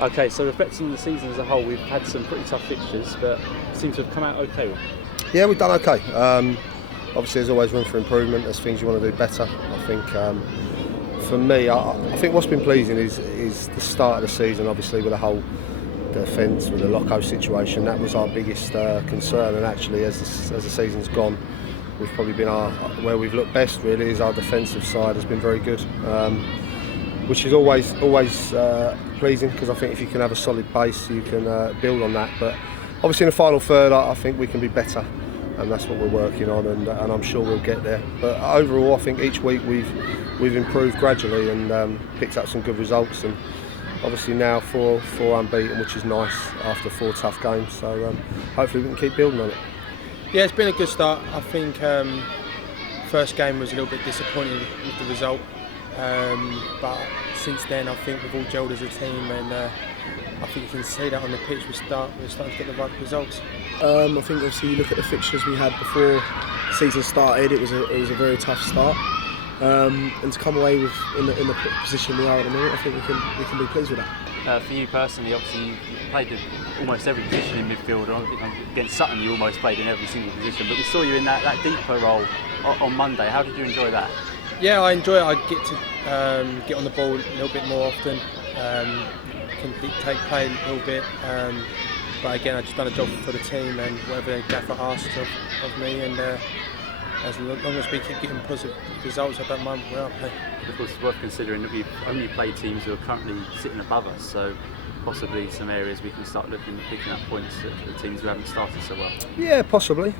Okay, so reflecting on the season as a whole, we've had some pretty tough fixtures, but seem to have come out okay. Yeah, we've done okay. Obviously, there's always room for improvement. There's things you want to do better. I think for me, I think what's been pleasing is the start of the season. Obviously, with the whole defence, with the Loco situation, that was our biggest concern. And actually, as the season's gone, we've probably been where we've looked best. Really, is our defensive side has been very good. Which is always pleasing, because I think if you can have a solid base, you can build on that. But obviously in the final third, I think we can be better, and that's what we're working on, and I'm sure we'll get there. But overall, I think each week we've improved gradually and picked up some good results, and obviously now four unbeaten, which is nice after 4 tough games. So hopefully we can keep building on it. Yeah, it's been a good start. I think first game was a little bit disappointing with the result. But since then, I think we've all gelled as a team, and I think you can see that on the pitch. We're starting to get the right results. I think obviously you look at the fixtures we had before the season started. It was a very tough start, and to come away with in the position we are at the moment, I think we can be pleased with that. For you personally, obviously you played almost every position in midfield. I think against Sutton you almost played in every single position, but we saw you in that deeper role on Monday. How did you enjoy that? Yeah, I enjoy it. I get to get on the ball a little bit more often, can dictate play a little bit. But again, I've just done a job for the team and whatever the gaffer asks of me. And as long as we keep getting positive results, I don't mind where I play. Of course, it's worth considering that we've only played teams who are currently sitting above us, so possibly some areas we can start picking up points at the teams who haven't started so well. Yeah, possibly.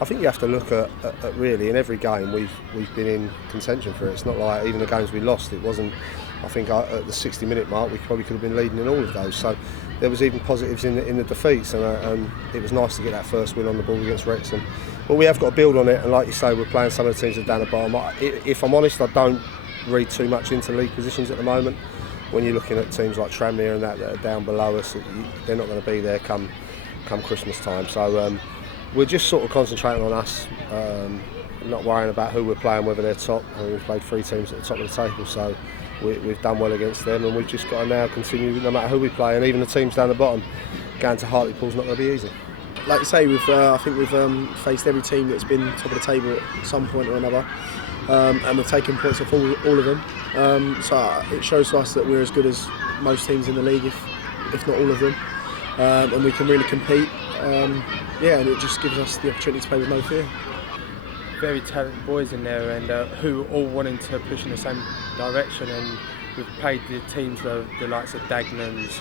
I think you have to look at really in every game we've been in contention for it. It's not like even the games we lost, it wasn't. I think at the 60-minute mark we probably could have been leading in all of those. So there was even positives in the defeats, and it was nice to get that first win on the ball against Wrexham. But we have got to build on it, and like you say, we're playing some of the teams that are down the bottom. If I'm honest, I don't read too much into league positions at the moment. When you're looking at teams like Tranmere and that are down below us, they're not going to be there come Christmas time. So we're just sort of concentrating on us, not worrying about who we're playing, whether they're top. We've played 3 teams at the top of the table, so we've done well against them, and we've just got to now continue, no matter who we play, and even the teams down the bottom. Going to Hartlepool's not going to be easy. Like you say, I think we've faced every team that's been top of the table at some point or another, and we've taken points off all of them. So it shows to us that we're as good as most teams in the league, if not all of them, and we can really compete. And it just gives us the opportunity to play with no fear. Very talented boys in there, and who all wanting to push in the same direction. And we've played the teams, the likes of Dagenhams,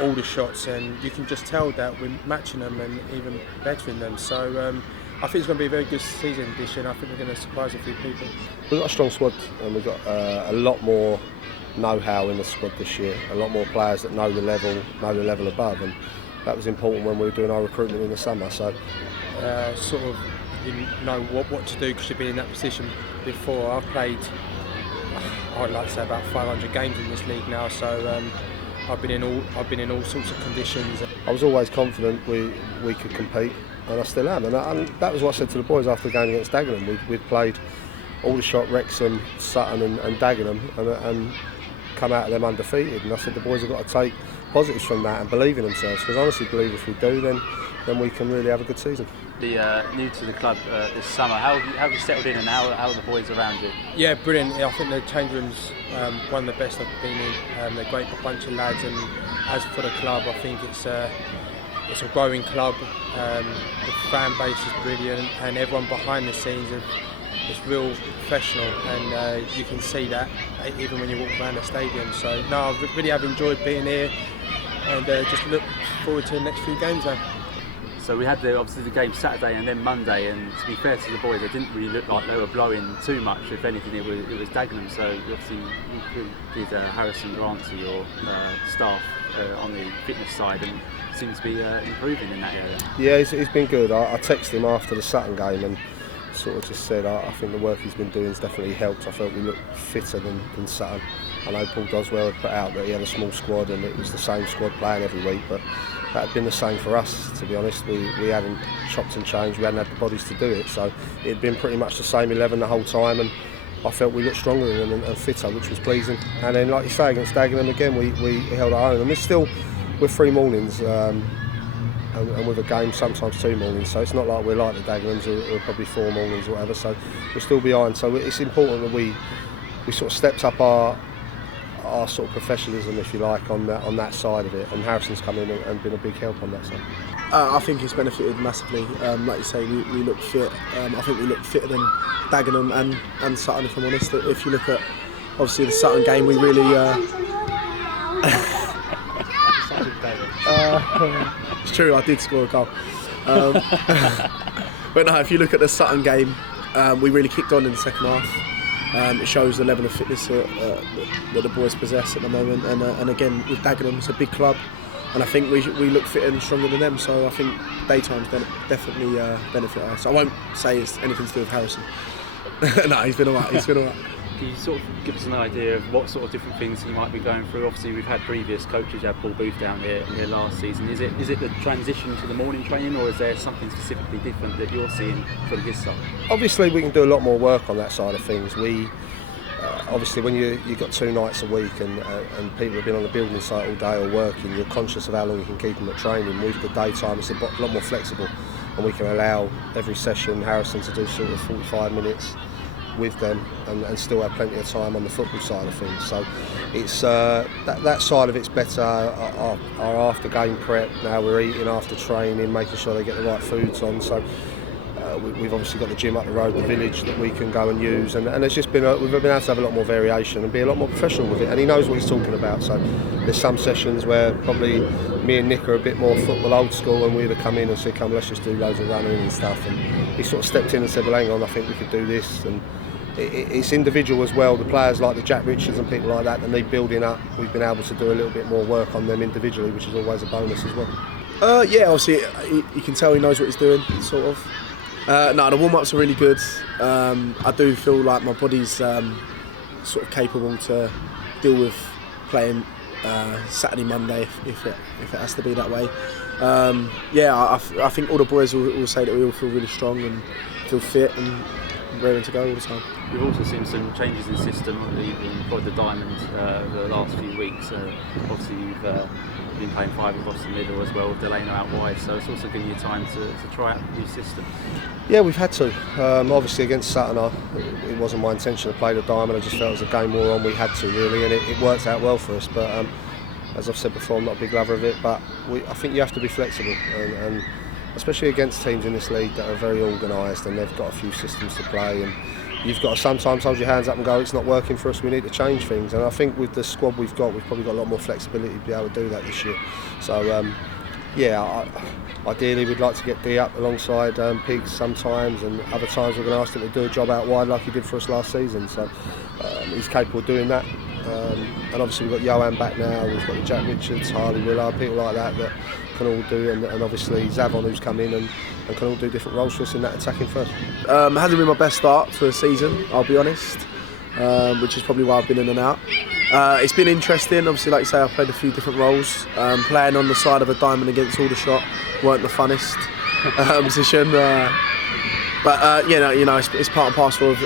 all the shots, and you can just tell that we're matching them and even bettering them. So I think it's going to be a very good season this year, and I think we're going to surprise a few people. We've got a strong squad, and we've got a lot more know-how in the squad this year. A lot more players that know the level above, and that was important when we were doing our recruitment in the summer. So sort of you know what to do, because you've been in that position before. I've played, I'd like to say, about 500 games in this league now. So I've been in all sorts of conditions. I was always confident we could compete, and I still am. And that was what I said to the boys after the game against Dagenham. We'd played Aldershot, Wrexham, Sutton, and Dagenham, and come out of them undefeated. And I said the boys have got to take positives from that and believe in themselves, because I honestly believe if we do, then we can really have a good season. New to the club this summer, how have you settled in, and how are the boys around you? Yeah, brilliant. I think the change room's one of the best I've been in. They're a great bunch of lads, and as for the club, I think it's a growing club. The fan base is brilliant, and everyone behind the scenes is real professional, and you can see that even when you walk around the stadium. So no, I really have enjoyed being here, and just look forward to the next few games now. So we had obviously the game Saturday and then Monday, and to be fair to the boys, they didn't really look like they were blowing too much. If anything, it was Dagenham. So obviously you did Harrison Grant to your staff on the fitness side, and seems to be improving in that area. Yeah, he's been good. I texted him after the Sutton game and sort of just said I think the work he's been doing has definitely helped. I felt we looked fitter than Sutton. I know Paul Doswell had put out that he had a small squad and it was the same squad playing every week, but that had been the same for us, to be honest. We hadn't chopped and changed, we hadn't had the bodies to do it, so it had been pretty much the same 11 the whole time, and I felt we looked stronger than them and fitter, which was pleasing. And then, like you say, against Dagenham again, we held our own. And we're 3 mornings, and with a game sometimes 2 mornings. So it's not like we're like the Dagenhams who are probably 4 mornings or whatever. So we're still behind. So it's important that we sort of stepped up our sort of professionalism, if you like, on that side of it. And Harrison's come in and been a big help on that side. I think it's benefited massively. Like you say, we look fit. I think we look fitter than Dagenham and Sutton, if I'm honest. If you look at, obviously, the Sutton game, we really... it's true, I did score a goal. But no, if you look at the Sutton game, we really kicked on in the second half. It shows the level of fitness that the boys possess at the moment. And again, with Dagenham, it's a big club. And I think we look fitter and stronger than them, so I think daytime's definitely benefit us. I won't say it's anything to do with Harrison. No, he's been alright. Can you sort of give us an idea of what sort of different things you might be going through? Obviously, we've had previous coaches, had Paul Booth down here last season. Is it the transition to the morning training, or is there something specifically different that you're seeing from his side? Obviously, we can do a lot more work on that side of things. Obviously, when you've got 2 nights a week and people have been on the building site all day or working, you're conscious of how long you can keep them at training. With the daytime, it's a lot more flexible, and we can allow every session Harrison to do sort of 45 minutes with them and still have plenty of time on the football side of things. So it's that side of it's better. Our after game prep, now we're eating after training, making sure they get the right foods on. So we've obviously got the gym up the road, the village, that we can go and use, and it's just been we've been able to have a lot more variation and be a lot more professional with it. And he knows what he's talking about. So there's some sessions where probably me and Nick are a bit more football old school, and we'd have come in and said, "Come, let's just do loads of running and stuff." And he sort of stepped in and said, "Well, hang on, I think we could do this." And it's individual as well. The players like the Jack Richards and people like that need building up. We've been able to do a little bit more work on them individually, which is always a bonus as well. Yeah, obviously you can tell he knows what he's doing, sort of. No, the warm-ups are really good. I do feel like my body's sort of capable to deal with playing Saturday, Monday if it has to be that way. I think all the boys will say that we all feel really strong and feel fit and raring to go all the time. We've also seen some changes in system. You've employed the diamond the last few weeks. Obviously, you've been playing 5 across the middle as well with Delano out wide, so it's also giving you time to try out new systems. Yeah, we've had to. Obviously, against Sutton, it wasn't my intention to play the diamond. I just felt as the game wore on, we had to really, and it worked out well for us. But as I've said before, I'm not a big lover of it. But I think you have to be flexible, and especially against teams in this league that are very organised and they've got a few systems to play, and you've got to sometimes hold your hands up and go, it's not working for us, we need to change things. And I think with the squad we've probably got a lot more flexibility to be able to do that this year. So ideally we'd like to get D up alongside Pigs sometimes, and other times we're going to ask him to do a job out wide like he did for us last season. So he's capable of doing that. And obviously we've got Johan back now, we've got the Jack Richards, Harley Willard, people like that can all do, and obviously Zavon, who's come in and can all do different roles for us in that attacking first. It hasn't been my best start to the season, I'll be honest, which is probably why I've been in and out. It's been interesting, obviously, like you say, I've played a few different roles. Playing on the side of a diamond against Aldershot weren't the funnest position, but it's part and parcel of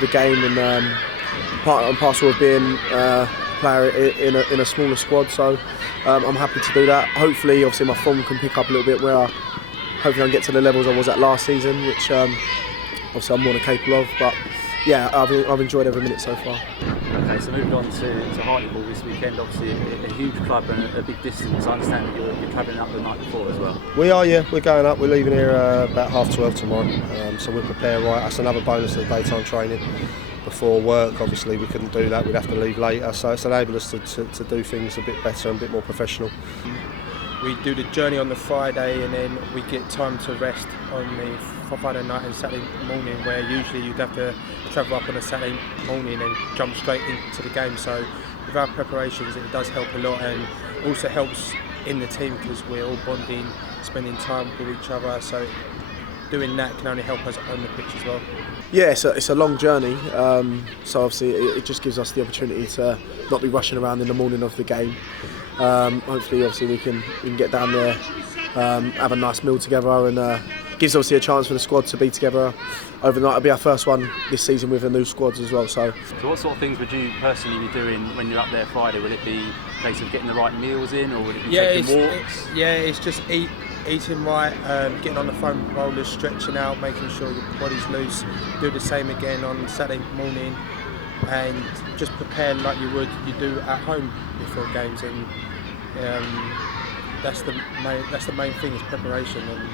the game, and part and parcel of being a player in a smaller squad. So I'm happy to do that. Hopefully, obviously, my form can pick up a little bit where hopefully I can get to the levels I was at last season, which obviously I'm more than capable of. But yeah, I've enjoyed every minute so far. Okay, so moving on to Hartlepool this weekend, obviously a huge club and a big distance. I understand that you're travelling up the night before as well. We are, yeah, we're going up. We're leaving here about 12:30 tomorrow, so we'll prepare right. That's another bonus of the daytime training. Before work, obviously we couldn't do that, we'd have to leave later, so it's enabled us to do things a bit better and a bit more professional. We do the journey on the Friday, and then we get time to rest on the Friday night and Saturday morning, where usually you'd have to travel up on a Saturday morning and jump straight into the game. So with our preparations, it does help a lot, and also helps in the team because we're all bonding, spending time with each other, so doing that can only help us on the pitch as well. Yeah, it's a long journey, so obviously it just gives us the opportunity to not be rushing around in the morning of the game. Hopefully, obviously we can get down there, have a nice meal together, and gives obviously a chance for the squad to be together overnight. It'll be our first one this season with a new squad as well. So what sort of things would you personally be doing when you're up there Friday? Will it be a case of getting the right meals in, or would it be taking walks? It's just eating right, getting on the foam rollers, stretching out, making sure your body's loose. Do the same again on Saturday morning, and just prepare like you do at home before games. And that's the main thing, is preparation. And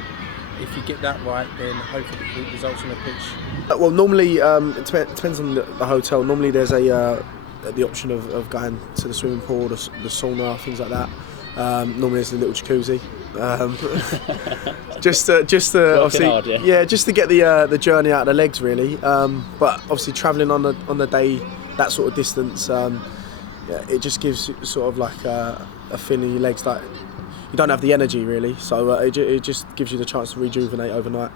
if you get that right, then hopefully it results on the pitch. Well, normally it depends on the hotel. Normally there's the option of going to the swimming pool, the sauna, things like that. Normally there's a little jacuzzi. just to obviously, hard, yeah. just to get the journey out of the legs, really. But obviously travelling on the day, that sort of distance, it just gives sort of like a feeling in your legs, like you don't have the energy really. So it just gives you the chance to rejuvenate overnight.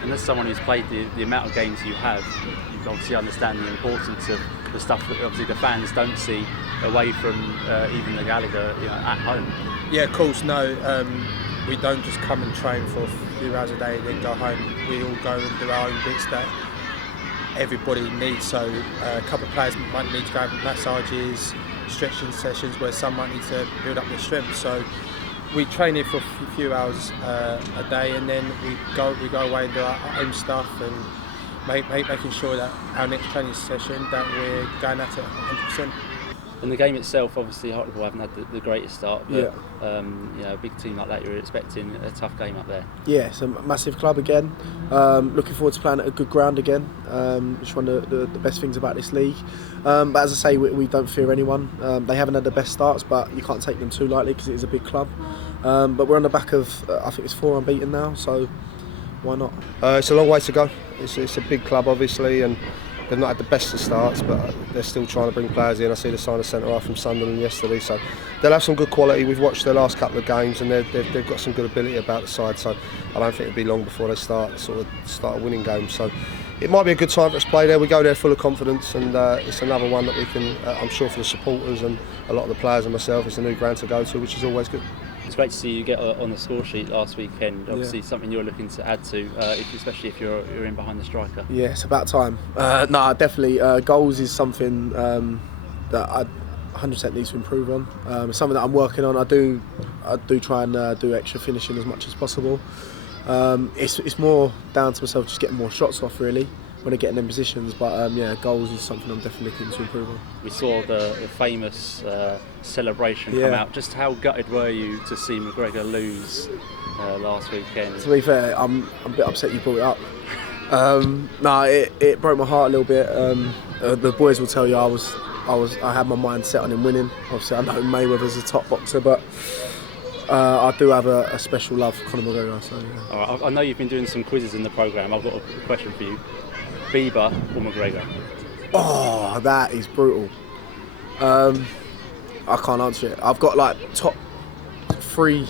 And as someone who's played the amount of games you have, you obviously understand the importance of the stuff that obviously the fans don't see away from even the Gallagher, at home. Yeah, of course. No, we don't just come and train for a few hours a day and then go home. We all go and do our own bits that everybody needs. So a couple of players might need to go have massages, stretching sessions, where some might need to build up their strength. So we train here for a few hours a day, and then we go away and do our own stuff, and making sure that our next training session that we're going at it 100%. And the game itself, obviously Hartlepool haven't had the greatest start, but a big team like that, you're expecting a tough game up there. Yeah, it's a massive club again. Looking forward to playing at a good ground again. It's one of the best things about this league. But as I say, we don't fear anyone. They haven't had the best starts, but you can't take them too lightly because it is a big club. But we're on the back of, I think it's 4 unbeaten now, so why not? It's a long way to go. It's a big club, obviously, and they've not had the best of starts, but they're still trying to bring players in. I see the sign of centre-half from Sunderland yesterday, so they'll have some good quality. We've watched their last couple of games, and they've got some good ability about the side. So I don't think it'll be long before they start winning games. So it might be a good time for us to play there. We go there full of confidence, and it's another one that we can. I'm sure for the supporters and a lot of the players and myself, it's a new ground to go to, which is always good. It's great to see you get on the score sheet last weekend. Obviously, something you're looking to add to, especially if you're in behind the striker. Yeah, it's about time. No, definitely. Goals is something that I 100% need to improve on. It's something that I'm working on. I do try and do extra finishing as much as possible. It's more down to myself, just getting more shots off really when I get in them positions. But goals is something I'm definitely looking to improve on. We saw the famous celebration come out. Just how gutted were you to see McGregor lose last weekend? To be fair, I'm a bit upset you brought it up. It broke my heart a little bit. The boys will tell you I had my mind set on him winning. Obviously, I know Mayweather's a top boxer, but I do have a special love for Conor McGregor. So, yeah. All right, I know you've been doing some quizzes in the programme. I've got a question for you. Bieber or McGregor? Oh, that is brutal. I can't answer it. I've got like top 3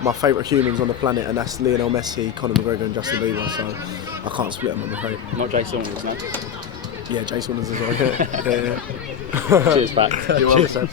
my favourite humans on the planet, and that's Lionel Messi, Conor McGregor and Justin Bieber, so I can't split them, I'm afraid. Not Jay Saunders, no? Yeah, Jay Saunders as well. Yeah. Cheers, Pat. You're welcome.